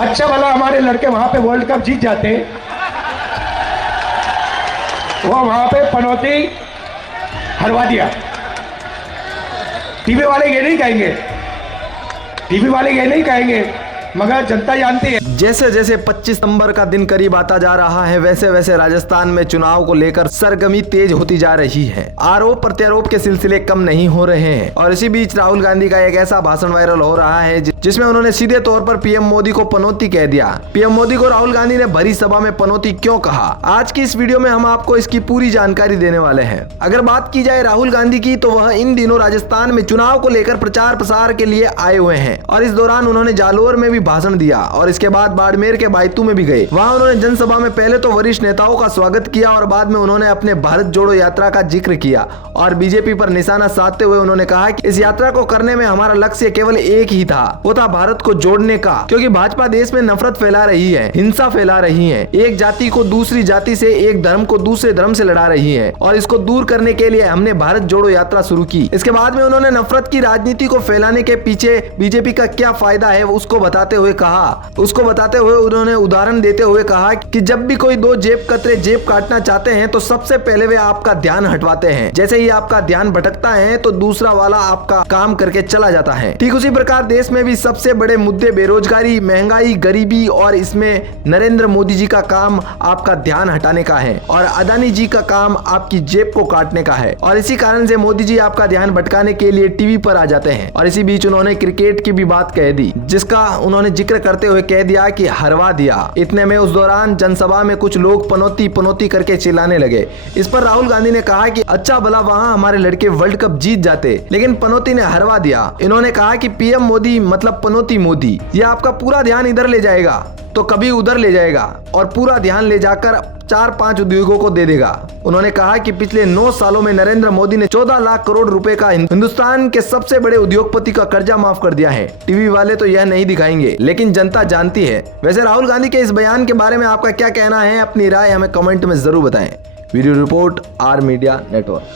अच्छा भला हमारे लड़के वहां पे वर्ल्ड कप जीत जाते, वो वहां पे पनौती हरवा दिया। टीवी वाले ये नहीं कहेंगे, टीवी वाले ये नहीं कहेंगे, मगर जनता जानती है। जैसे जैसे 25 सितंबर का दिन करीब आता जा रहा है, वैसे वैसे राजस्थान में चुनाव को लेकर सरगर्मी तेज होती जा रही है। आरोप प्रत्यारोप के सिलसिले कम नहीं हो रहे हैं और इसी बीच राहुल गांधी का एक ऐसा भाषण वायरल हो रहा है जिसमें उन्होंने सीधे तौर पर पीएम मोदी को पनौती कह दिया। पीएम मोदी को राहुल गांधी ने भरी सभा में पनौती क्यों कहा, आज की इस वीडियो में हम आपको इसकी पूरी जानकारी देने वाले हैं। अगर बात की जाए राहुल गांधी की, तो वह इन दिनों राजस्थान में चुनाव को लेकर प्रचार प्रसार के लिए आए हुए हैं और इस दौरान उन्होंने जालोर में भी भाषण दिया और इसके बाद बाड़मेर के बायतू में भी गए। वहां उन्होंने जनसभा में पहले तो वरिष्ठ नेताओं का स्वागत किया और बाद में उन्होंने अपने भारत जोड़ो यात्रा का जिक्र किया और बीजेपी पर निशाना साधते हुए उन्होंने कहा कि इस यात्रा को करने में हमारा लक्ष्य केवल एक ही था, वो था भारत को जोड़ने का। क्योंकि भाजपा देश में नफरत फैला रही है, हिंसा फैला रही है, एक जाति को दूसरी जाति से, एक धर्म को दूसरे धर्म से लड़ा रही है और इसको दूर करने के लिए हमने भारत जोड़ो यात्रा शुरू की। इसके बाद में उन्होंने नफरत की राजनीति को फैलाने के पीछे बीजेपी का क्या फायदा है उसको बताते हुए उन्होंने उदाहरण देते हुए कहा कि जब भी कोई दो जेब कतरे जेब काटना चाहते हैं तो सबसे पहले वे आपका ध्यान हटवाते हैं। जैसे ही आपका ध्यान भटकता है तो दूसरा वाला आपका काम करके चला जाता है। ठीक उसी प्रकार देश में भी सबसे बड़े मुद्दे बेरोजगारी, महंगाई, गरीबी और इसमें नरेंद्र मोदी जी का काम आपका ध्यान हटाने का है और अदानी जी का काम आपकी जेब को काटने का है और इसी कारण से मोदी जी आपका ध्यान भटकाने के लिए टीवी पर आ जाते हैं। और इसी बीच उन्होंने क्रिकेट की भी बात कह दी, जिसका उन्होंने जिक्र करते हुए कह दिया कि हरवा दिया। इतने में उस दौरान जनसभा में कुछ लोग पनौती पनौती करके चिल्लाने लगे। इस पर राहुल गांधी ने कहा कि अच्छा भला वहां हमारे लड़के वर्ल्ड कप जीत जाते, लेकिन पनौती ने हरवा दिया। इन्होंने कहा कि पीएम मोदी मतलब पनौती मोदी, ये आपका पूरा ध्यान इधर ले जाएगा तो कभी उधर ले जाएगा और पूरा ध्यान ले जाकर 4-5 उद्योगों को दे देगा। उन्होंने कहा कि पिछले 9 सालों में नरेंद्र मोदी ने 14 लाख करोड़ रुपए का हिंदुस्तान के सबसे बड़े उद्योगपति का कर्जा माफ कर दिया है। टीवी वाले तो यह नहीं दिखाएंगे, लेकिन जनता जानती है। वैसे राहुल गांधी के इस बयान के बारे में आपका क्या कहना है, अपनी राय हमें कमेंट में जरूर बताएं। Video report R media network.